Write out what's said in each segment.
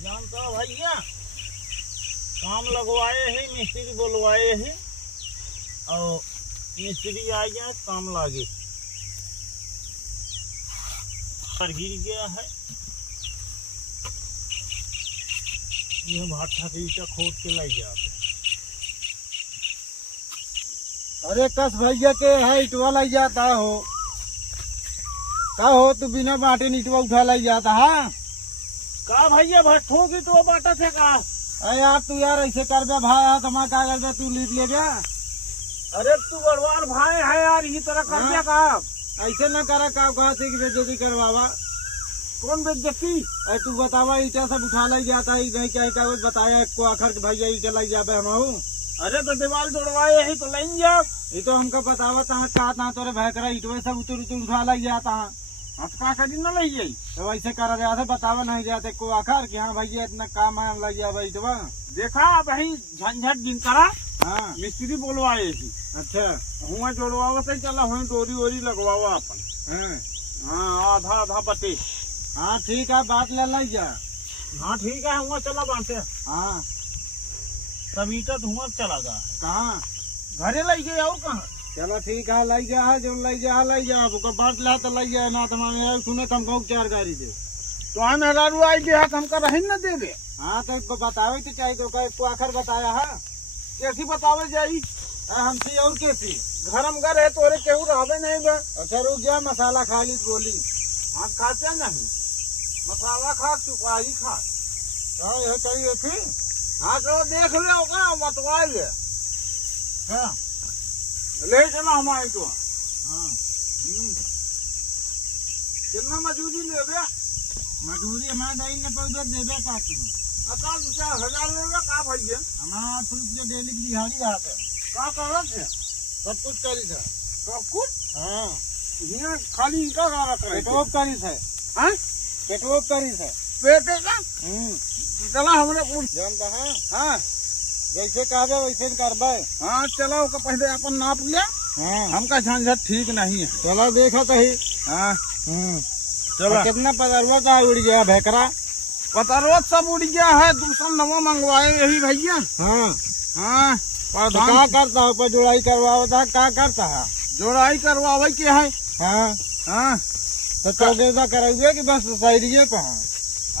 जानता हो भैया, काम लगवाए ही मिस्त्री बोलवाए ही और मिस्त्री आ गया काम लागे पर गिर गया है। ये भाटा के ईटा खोद के लाई जाते। अरे कस भैया के है इटवा लाई जाता हो का हो तू बिना बाटे इटवा उठा लाई जाता है का भैया भट्ठों की तो बाटा थे का। अरे यार तू यार ऐसे कर दे भाई तुम्हारा क्या कर दे तू लीट ले गया। अरे तू बड़वान भाई है यार, ये तरह कर दिया काम। ऐसे न करा का कहते कि बेइज्जती करवावा। कौन बेइज्जती? अरे तू बतावा ईटा सब उठा लाई जाता है नहीं क्या कागज बताया को आखिर भैया ईटा लाई जाबे हम। अरे तो दीवार जोड़वाए ही तो लें जाओ। ये तो हमको बतावा कहा तोरे भैकरा ईटवे सब उतर उतर उठा लाई जाता है। हथका करी न ले जाई तो वैसे कर रहा था बतावा नहीं जाते को आखिर कि हाँ भैया इतना काम है लाई जाबे ईटवा। देखा भाई झंझट दिन करा। हाँ मिस्त्री बोलवाए थी। अच्छा हुआ जोड़वाओ से चला हुआ डोरी वोरी लगवाओ अपन। हाँ हाँ आधा आधा बटे। हाँ ठीक है बात ले लाई जा। हाँ ठीक है हुआ चला बांटे। हाँ तब ईटा धुआं चला गया। कहाँ घरे लाई गए और कहाँ? चलो ठीक है लाई जा जो लाई जा ओकर बात ला तो लाई जा ना तो हमारे सुने तो हमको चार गाड़ी दे। तो हम हेरारू आई गया हमका रही न दे दे। हाँ तो बतावे तो चाहिए तो आखिर बताया है कैसी बतावे जाई? हमसे और कैसी घर में गए तोरे केहू रहबे नहीं बे। अच्छा रुक जा मसाला खा ली बोली। हाँ खाते नहीं मसाला खा सुपारी खा। हाँ यह चाहिए थी। हाँ चलो देख ले ओकरा मतवा ले। हाँ ले चला हमारे तो। हाँ कितना मजूरी ले बे? मजदूरी हमारे दाई ने पैसा देवे का तुम। अच्छा 4,000 ले बे का भैया? हमारा 8 रुपये डेली की दिहाड़ी रहा था का करत है? सब कुछ करी था। सब कुछ हाँ यहाँ खाली इनका गारा करे पेट्रोल करी था। हाँ पेट्रोल करी था। पेटे का चला हमरे को जानता है हाँ जैसे कहबे वैसे करबे। हाँ चलो का पहले अपन नाप लिया। हाँ हमका झंझट ठीक नहीं है। चलो देखो तो ही। हाँ चलो कितना पदरवा का उड़ गया भैकरा। पतरवत सब उड़ गया है। दूसरा नवा मंगवाए यही भैया। हाँ हाँ तो क्या करता है ऊपर जोड़ाई करवाता क्या करता है। जोड़ाई करवावे के है। हाँ हाँ तो चौकेदा कराइए कि बस साइडिए पे है।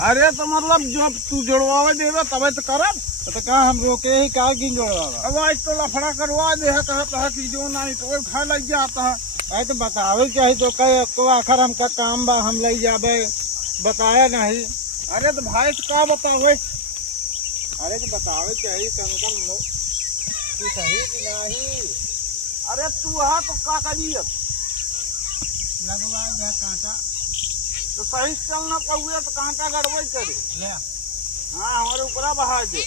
अरे तो मतलब जब तू जोड़वावे देवे तबे तो करब। तो कहा हम रोके ही का गिन जोड़वा। अब आज तो लफड़ा करवा दे है कहता है कि जो नहीं तो खा लग जाता है। अरे तो बतावे चाहिए तो कहे को आखिर हमका काम बा हम ले जाबे बताया नहीं। अरे तो भाई से का बतावे? अरे तो बतावे चाहिए कम कि सही कि नहीं। अरे तू है तो का करी अब? लगवा गया कांटा तो सही से चलना पहुए तो कांटा गड़बड़ करे। ले हाँ हमारे ऊपरा बहा दे।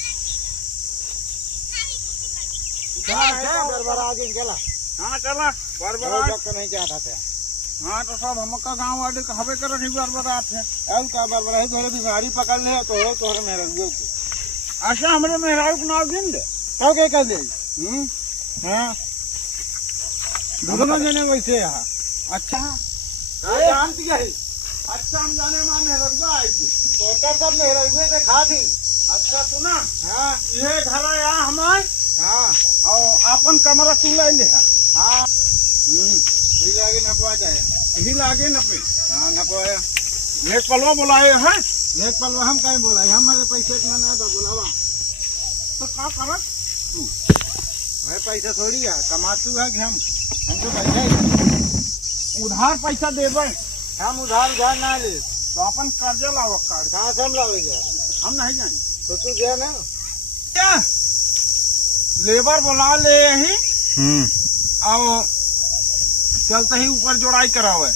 बरबरा दिन चला। हाँ चला बरबरा नहीं चाहता था। हाँ तो सब हमका गाँव वाले कहबे कर रही बरबरात है। अब का बरबरा है थोड़े बीमारी पकड़ ले तो हो तोहरे मेहरबियो के। अच्छा हमरे मेहरारू को नाव गिन दे। तो क्या कर दे। हाँ दोनों जने वैसे यहाँ। अच्छा जानती है अच्छा हम जाने मां मेहरबा आई थी तो क्या सब मेहरबियो से खा थी। अच्छा सुना हाँ ये घर है यहाँ हमारे हाँ और अपन कमरा तू ले ले। हाँ ठीक आगे नपवा जाए। यही लागे न पे। हाँ नपवाया एक पलवा बुलाए हैं एक पल हम कहीं बोला हमारे पैसे इतना नहीं था बोलावा। तो क्या करत? भाई पैसा थोड़ी है कमातू है कि हम तो पैसा ही उधार पैसा देवे हम उधार ना ले तो अपन कर्जा लाओ कार्ड। कहाँ से हम लाओ गया हम नहीं जाएंगे तो तू गया ना। क्या लेबर बुला ले ही और चलते ही ऊपर जोड़ाई करावे।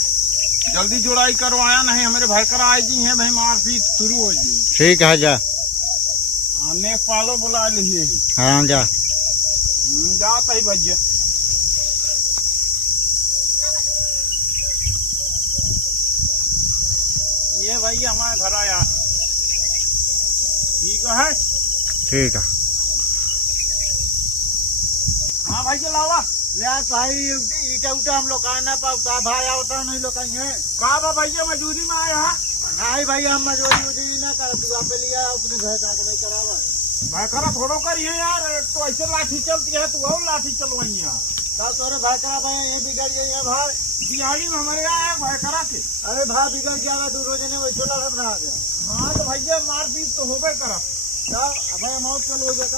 जल्दी जोड़ाई करवाया नहीं हमारे भाई करा आई जी है भाई मारपीट शुरू हो गई। ठीक है जा। नेपालो बुला लिए ही। हाँ जा जाता ही भैया। ये भाई हमारे घर आया। ठीक है ठीक है। हाँ भाई लावा ले भाई ईटा उटा हम लोग का ना पाता भाई आवता नहीं लोग कहीं है का भैया मजूरी में आया है। नहीं भाई हम मजबूरी उजूरी ना कर, तू आप लिया अपने घर का नहीं करावा। भाईकरा थोड़ो करिए यार, तो ऐसे लाठी चलती है, तू और लाठी चलवाई यार। तब तोरे भाईकरा भाई ये बिगड़ गई है भाई। दिहाड़ी में हमारे यहाँ है भाईकरा के। अरे भाई बिगड़ गया है, 2 रोजे ने वैसे लड़त रहा गया। हाँ तो भैया मार पीट तो होबे करा। तब भाई मौत चल हो जाता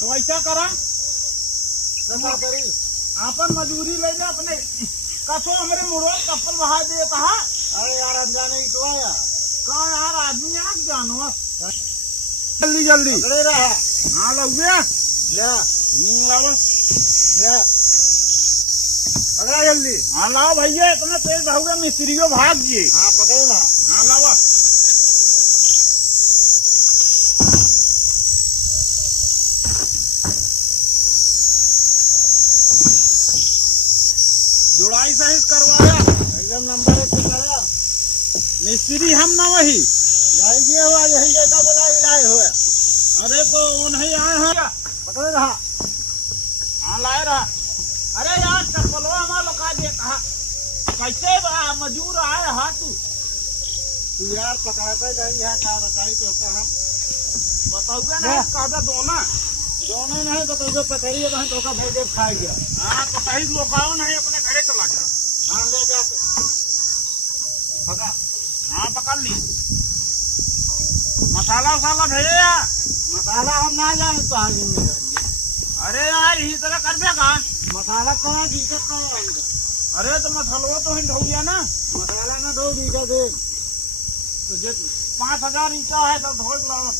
तो ऐसा करा, क्या करी? आपन मजूरी ले जा अपने, कसो हमारे मुड़ो कपल बहा देता है। अरे यार अनजाने ही तो आया। कहाँ यार आदमी आग जानो जल्दी जल्दी पकड़े रहा। हाँ लगे ले लाओ, ले पकड़ा जल्दी। हाँ लाओ भैया, इतना तेज भागे मिस्त्रियों भाग गए। हाँ पकड़े रहा। हाँ लाओ, जुड़ाई सही करवाया एकदम नंबर 1 पे करा। मिस्त्री हम ना वही। जाएगी हुआ यही जैसा बोला इलाज हुआ। अरे तो वो नहीं आए हैं, पकड़े रहा। हाँ लाए रहा। अरे यार चप्पलो हमारा लोका देता, कैसे मजूर आए हा तू यार पकड़ता नहीं है, क्या बताई तो हम बताओगे ना कादा दोना। दोनों नहीं तो तुझे पकड़िए बहन तो का भेजे खा गया। हाँ तो कहीं लोकाओ नहीं, अपने घरे चला जा। हाँ ले जाते पका। हाँ पकड़ ली। मसाला वसाला भेजे या? मसाला हम ना जाने तो आगे में अरे यार इसी तरह कर देगा। मसाला कौन दिक्कत कौन है? अरे तो मसालो तो ही धो गया ना। मसाला ना 2 बीघा दे तुझे 5000 ईटा है तो धो लाओ।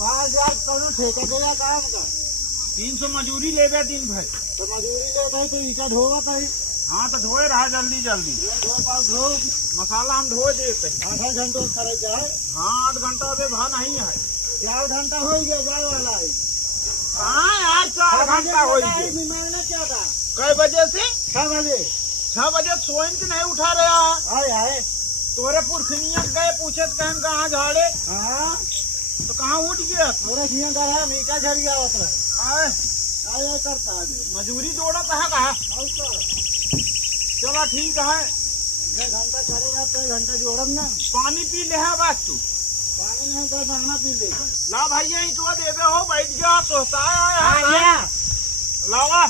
5000 कौन ठेका देगा काम का? 300 मजूरी ले गए दिन भर। तो मजदूरी ले भाई तो ईटा ढोगा कहीं। हाँ तो धोए रहा जल्दी जल्दी। धो मसाला हम धो देते। 8 घंटे करे जाए। हाँ 8 घंटा अभी भा नहीं है। 4 घंटा हो गया जाए वाला है। कहाँ यार 4 घंटा हो गए। मांगना क्या था? कई बजे से? 6 बजे। 6 बजे सोइन के नहीं उठा रहा। आए आए तोरे पुरखनिया गए पूछे कहन कहाँ झाड़े, हाँ तो कहाँ उठ गया। थोड़ा सिंह का है मीठा झड़ गया होता है। आए आए करता है मजूरी जोड़ा कहाँ कहा। चलो ठीक है, 1 घंटा करेगा तो 1 घंटा जोड़म ना। पानी पी ले है बस तू। पानी नहीं तो महंगा पी लेगा। ला भैया ईटवा दे दे हो, बैठ गया सोचता है। लावा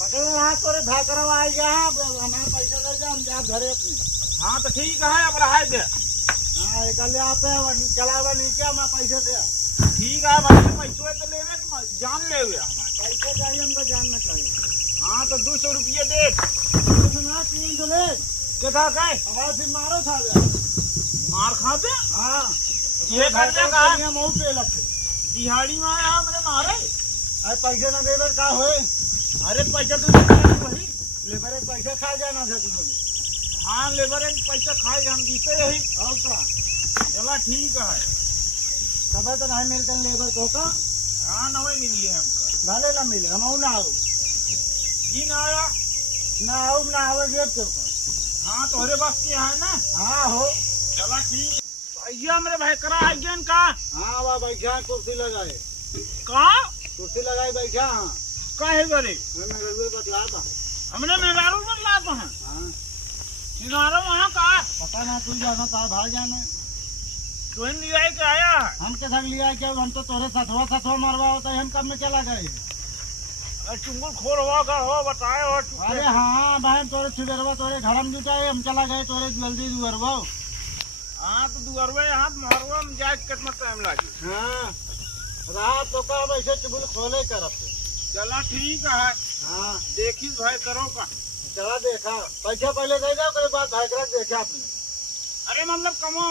पकड़ रहा तोरे भाकरा आ गया। हमारा पैसा ले जा, हम जा घरे अपने। हाँ तो ठीक है, अब रहा दे। हाँ एक ले आते चलावा नीचे हमारा पैसा दे। ठीक है भाई, पैसे तो लेवे तुम जान ले हमारे पैसा चाहिए हमको जानना चाहिए। हाँ तो 200 रुपये दे। सुना 300 ले क्या कहे हमारा फिर मारो था गया। मार खाते। हाँ ये कर देगा मऊ पे लगते दिहाड़ी में आया मेरे मारे। अरे पैसे ना देवे का होए? अरे पैसा तो वही लेबर एक पैसा खा जाना था तुझे। हाँ लेबर एक पैसा खाएगा, हम जीते यही। और का चला ठीक है। कब तो नहीं मिलते लेबर को का? हाँ न वही मिली है हमको। भले ना मिले हम ना आओ जी ना आया ना आओ ना आओ गेट तो का। हाँ तोहरे बस की है ना। हाँ हो चला ठीक। भैया मेरे भाई करा आइजन का। हाँ वह बैठा कुर्सी लगाए। कहाँ कुर्सी लगाई बैठा। हाँ काहे करे मैं रघुवीर बतला था। हमने मेहरारू बन लाता है। हाँ सिनारो वहाँ का पता ना तू जाना था भाई जाने। तो इन लिया के आया है। हम के थक लिया क्या? हम तो तोरे सथवा मरवा होता है। हम कब में चला गए? चुंगल खोर हुआ का हो बताए हो। अरे हाँ बहन तोरे सुबेरवा तोरे घर में जुटाए हम चला गए तोरे जल्दी दुअरवा। हाँ तो दुअरवे हाथ मारवा में जाए कितना टाइम लगे। हाँ रहा तो का वैसे चुगल खोले करब। चला ठीक है। हाँ देखी भाई करो का। चला देखा पैसा पहले दे दो, उसके बाद भाई देखा आपने। अरे मतलब कमो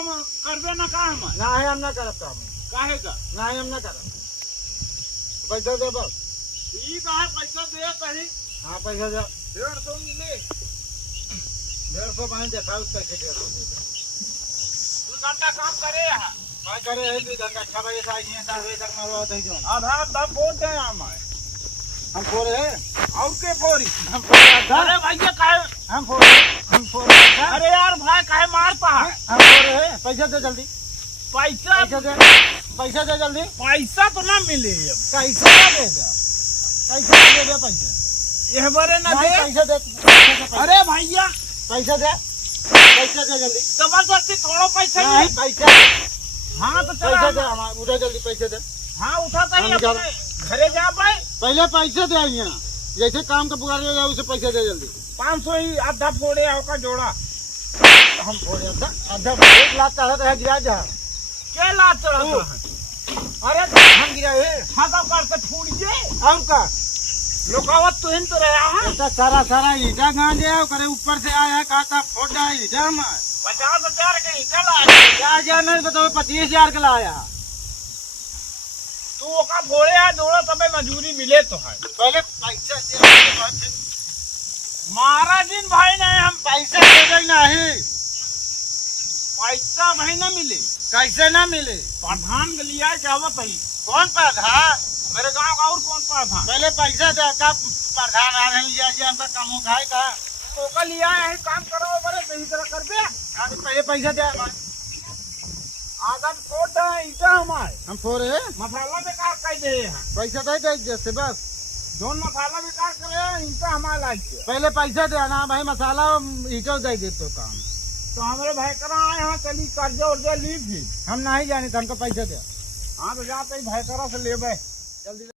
करबे ना का हम ना है हम ना करब काम। काहे का ना है हम ना करब। पैसा दे बस। ठीक है, पैसा दे कहीं। हाँ पैसा दे। 150 मिले। 150 बहन देखा उस पैसे 150 दे। 2 घंटा काम करे यहाँ। क्या करे है 2 घंटा 6 बजे से आइए 10 बजे तक मरवा होता है जो आधा दम बोलते हैं हमारे। हम फोरे है। और के फोरी हम फोरे अरे भैया काहे हम फोरे अरे यार भाई काहे मारता है। हम फोरे है। पैसा दे जल्दी। पैसा पैसा दे जल्दी। पैसा तो ना मिले कैसे दे दे? कैसे दे दे पैसा? ये बारे ना दे। पैसा दे। अरे भैया पैसा दे। पैसा दे जल्दी। जबरदस्ती थोड़ा पैसा नहीं ही। पैसा, हाँ तो पैसा चला। दे हमारा, उठा जल्दी पैसे दे। हाँ उठाता ही हम जा- अपने घरे जा पाए। पहले पैसे दे यहाँ, जैसे काम का पुकार जाए उसे पैसे दे जल्दी। 500 ही आधा फोड़े का जोड़ा। हम बोले आधा 1 लाख का है गिरा जा। क्या लात चढ़ा ओ। है? अरे हम गिरा है खाता करते फूट गए। और का लोकावत तो इन तो रहा है। ऐसा सारा ईटा गांजे है, करे ऊपर से आया काटा फोड़ा ईटा हमारे 50,000 के ईटा लाया। क्या क्या नहीं बताओ, 25,000 का लाया। तू ओका फोड़े है जोड़ा तबे मजूरी मिले तो है। पहले पैसा दे, महाराजिन भाई ने हम पैसा दे दे नहीं, पैसा भाई न मिले। कैसे ना मिले? प्रधान के लिया क्या बताई? कौन प्रधान? मेरे गांव का और कौन प्रधान? पहले पैसा दे, का प्रधान आ रहे हैं जी, हमका काम खाए का। ओका लिया है काम करो बड़े सही तरह कर दे। पहले पैसा दे हमारे। आदम फोड़ दे ईटा हमारे। हम फोड़े मसाला बेकार कर दे हैं। पैसा दे दे जैसे बस। जोन मसाला बेकार करे ईटा हमारे लायक है। पहले पैसा दे ना भाई, मसाला ईटा दे दे तो काम। तो हमारे भाई करा यहाँ चली कर्जा उर्जा ली भी। हम नहीं जाने तो हमको पैसा दे। हाँ तो जाते ही भाई करा से ले भाई जल्दी दे।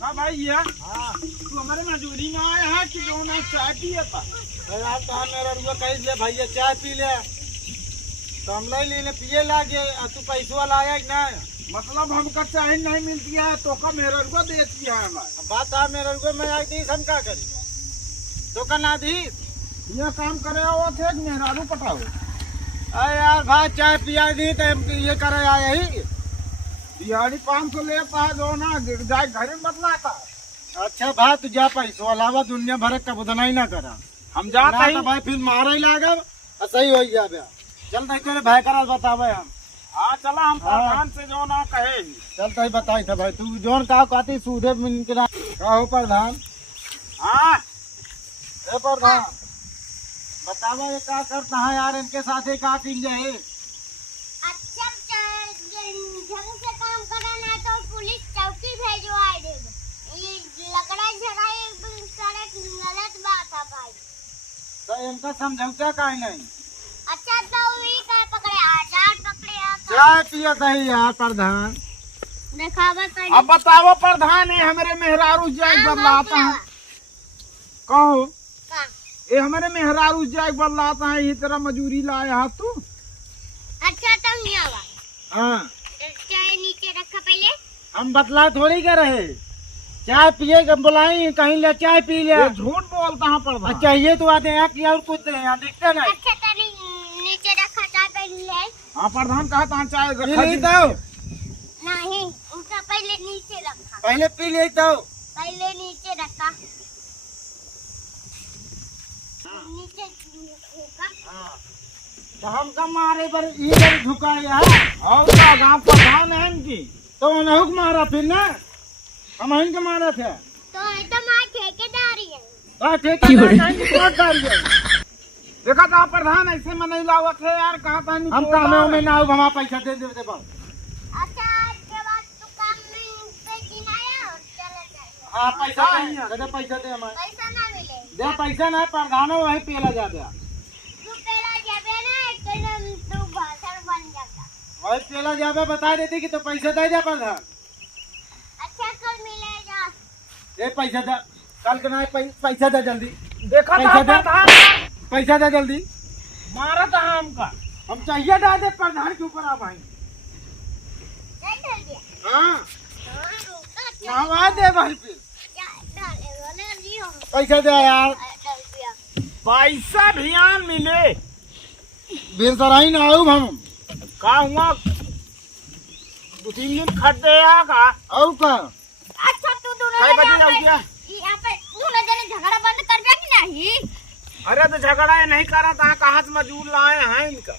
हाँ भाई ये हाँ तू हमारे मजूरी में आया है कि जो ना चाय पिए था। यार कहा मेरा रुपया कह ले भैया चाय पी ले, तो हम ले ले पिए लागे, और तू पैसा लाया कि ना? मतलब हमका चाय नहीं मिलती है तो का मेरा रुपया देती है हमारे। बात आ मेरा रुपया मैं आई दी, हम क्या करी? तो का ना दी ये काम करे हुआ थे मेहरारू पटाओ। अरे यार भाई चाय पिया दी तो हम ये करे आए ही। दिहाड़ी 500 लेता है जो ना जाए घर में बदलाता है। अच्छा भाई तू जा, पैसा अलावा दुनिया भर का बुदना ही ना करा। हम जाते ना ही तो भाई फिर मारा ही लागा, सही हो गया बया। चल तो तेरे भाई करा बतावे हम। हाँ चला हम प्रधान से जो ना कहे। चल तो बताई था भाई, तू जोन का कहती सूधे मिनट ना कहो प्रधान। हाँ ए प्रधान बतावा ये क्या करता है यार, इनके साथ ही का किल जाए। अच्छा ढंग से काम करना तो पुलिस चौकी भेजवा देगा। ये लकड़ा झड़ाई करे गलत बात है भाई। तो इनका समझौता का नहीं। अच्छा तो वही का पकड़े आजाद पकड़े आकर चाय पिया था यार प्रधान। दिखावा कर। अब बताओ प्रधान है हमारे मेहरारू जाए बदलाता है। कहो का ये हमारे मेहरारू जाए बदलाता है ये तेरा मजूरी लाया है तू। अच्छा तो नहीं आवा। हाँ चाय नीचे रखा पहले। हम बतला थोड़ी कर रहे, चाय पिए बुलाई कहीं ले चाय पी ले। ये झूठ बोलता है प्रधान। अच्छा ये तो आते हैं कि और कुछ नहीं, यहाँ दिखते नहीं। अच्छा तो नीचे रखा चाय पहले ले। हाँ प्रधान कहा था चाय पी रखा ली दी। तो नहीं उसका पहले नीचे रखा। पहले पी ली तो पहले नीचे रखा। नीचे रखा। तो हम कम मारे पर इधर झुकाए है। और का गाँव प्रधान है इनकी। तो उन्हें मारा फिर ना, हम इनके मारा थे। तो एकदम आज ठेकेदारी है। देखा था प्रधान ऐसे में नहीं लावत है यार कहा था हम काम में ना हो, हमारा पैसा दे देते बस। अच्छा के बाद तू काम में पे गिनाया और चले जाए। हाँ पैसा नहीं है, पैसा दे हमारे। पैसा ना मिले दे पैसा ना प्रधान वही पेला जाता, तू पहला जाबे ना एकदम तू भाषण बन जाता। वही पेला जावे बता देती कि तो पैसा दे दे प्रधान। अच्छा कल मिलेगा। दे पैसा दे, कल के ना पैसा दे जल्दी। देखा था पैसा दे। प्रधान पैसा दे जल्दी। मारा था हमका। हम चाहिए डाल दे प्रधान के ऊपर आ भाई। नहीं डाल दिया। हाँ हाँ रुका क्या नहवा दे भाई फिर डाले वाले जी हम पैसा दे यार। डाल दिया। पैसा भियान मिले बेसराई ना आऊ हम। का हुआ 2-3 दिन खरीदे का। और का अच्छा तू दोनों काय बजे जाऊ क्या। यहाँ पे दोनों जने झगड़ा बंद कर दिया कि नहीं। अरे तो झगड़ा नहीं करा था कहाँ से मजूर लाए हैं इनका।